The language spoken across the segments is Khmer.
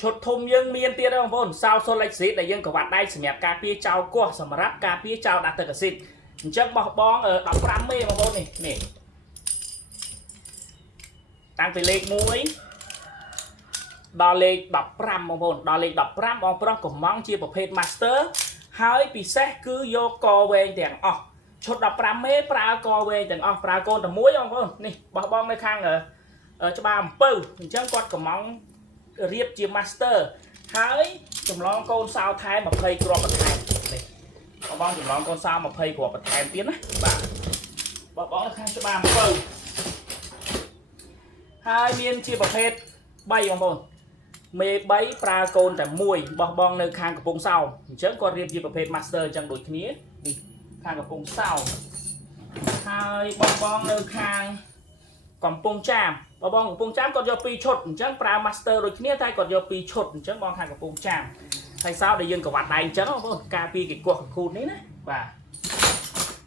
ឈុតធំយើងមានទៀតបងប្អូនសោសូលិចស៊ីតដែលយើងក៏វត្តដៃសម្រាប់ការពារចោលកោះសម្រាប់ការពារចោលដាក់ទឹកអាស៊ីតអញ្ចឹងបោះបង15មេបងប្អូននេះតាំងពីលេខ1ដល់លេខ15បងប្អូនដល់លេខ15បងប្រុសកំងជាប្រភេទ Master ហើយពិសេសគឺយកកវែងទាំងអស់ឈុត15មេប្រើកវែងទាំងអស់ប្រើកូនតែមួយបងប្អូននេះបោះបងនៅខាងច្បារអំពៅអញ្ចឹងគាត់កំងរៀបជា Master ហើយចម្លងកូនសោថែម20គ្រាប់បន្ថែមនេះបងចម្លងកូនសោ20គ្រាប់បន្ថែមទៀតណាបាទបងខាងច្បារអំពៅហើយមានជាប្រភេទ3បងប្អូនមេ3ប្រើកូនតែមួយបោះបងនៅខាងកំពង់សោអញ្ចឹងគាត់រៀបជាប្រភេទ Master អញ្ចឹងដូចគ្នានេះខាងកំពង់សោហើយបោះបងនៅខាងកំពង់ចាមបងកំពង់ចាមគាត់យក2ឈុតអញ្ចឹងប្រើ Master ដូចគ្នាតែគាត់យក2ឈុតអញ្ចឹងបងខាងកំពង់ចាមហើយសោដែលយើងកវ៉ាត់ដៃអញ្ចឹងបងប្អូនការពារគេគោះកគូតនេះណាបាទ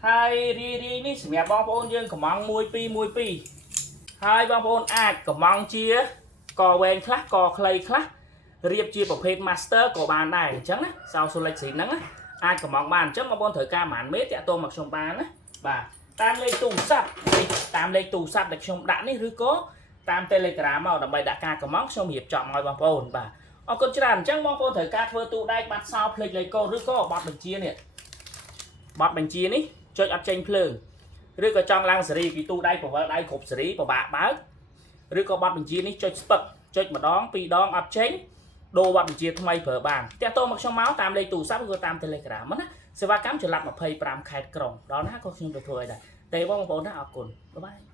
ហើយរីនេះសម្រាប់បងប្អូនយើងកំង12ហើយបងប្អូនអាចកំងជាកវែងខ្លះកខ្លីខ្លះរៀបជាប្រភេទ Master ក៏បានដែរអញ្ចឹងណាសោសូលិចស៊ីហ្នឹងអាចកំងបានអញ្ចឹងបងប្អូនត្រូវការប្រហែលមេតាក់ទងមកខ្ញុំបានណាបាទតាមលេខទូរស័ព្ទតាមលេខទូរស័ព្ទដែលខ្ញុំដាក់នេះឬក៏តាម Telegram មកដើម្បីដាក់ការកំងខ្ញុំរៀបចំឲ្យបងប្អូនបាទអរគុណច្រើនអញ្ចឹងបងប្អូនត្រូវការធ្វើទូដែកបាត់សោភ្លេចលេខកូដឬក៏ប័ណ្ណបញ្ជានេះចុចអត់ចេញភ្លើងឬក៏ចង់ឡើងសេរីពីទូដៃប្រវល់ដៃគ្រប់សេរីពិបាកបើកឬក៏ប័ណ្ណបញ្ជានេះចុចស្ពឹកចុចម្ដង2ដងអត់ចេញដូរប័ណ្ណបញ្ជាថ្មីប្រើបានតាក់ទងមកខ្ញុំមកតាមលេខទូរស័ព្ទឬក៏តាម Telegram ណាសេវាកម្មចល័ត25ខេត្តក្រុងដល់ណាក៏ខ្ញុំទៅធ្វើឲ្យដែរតែបងប្អូនណាអរគុណបាយបាយ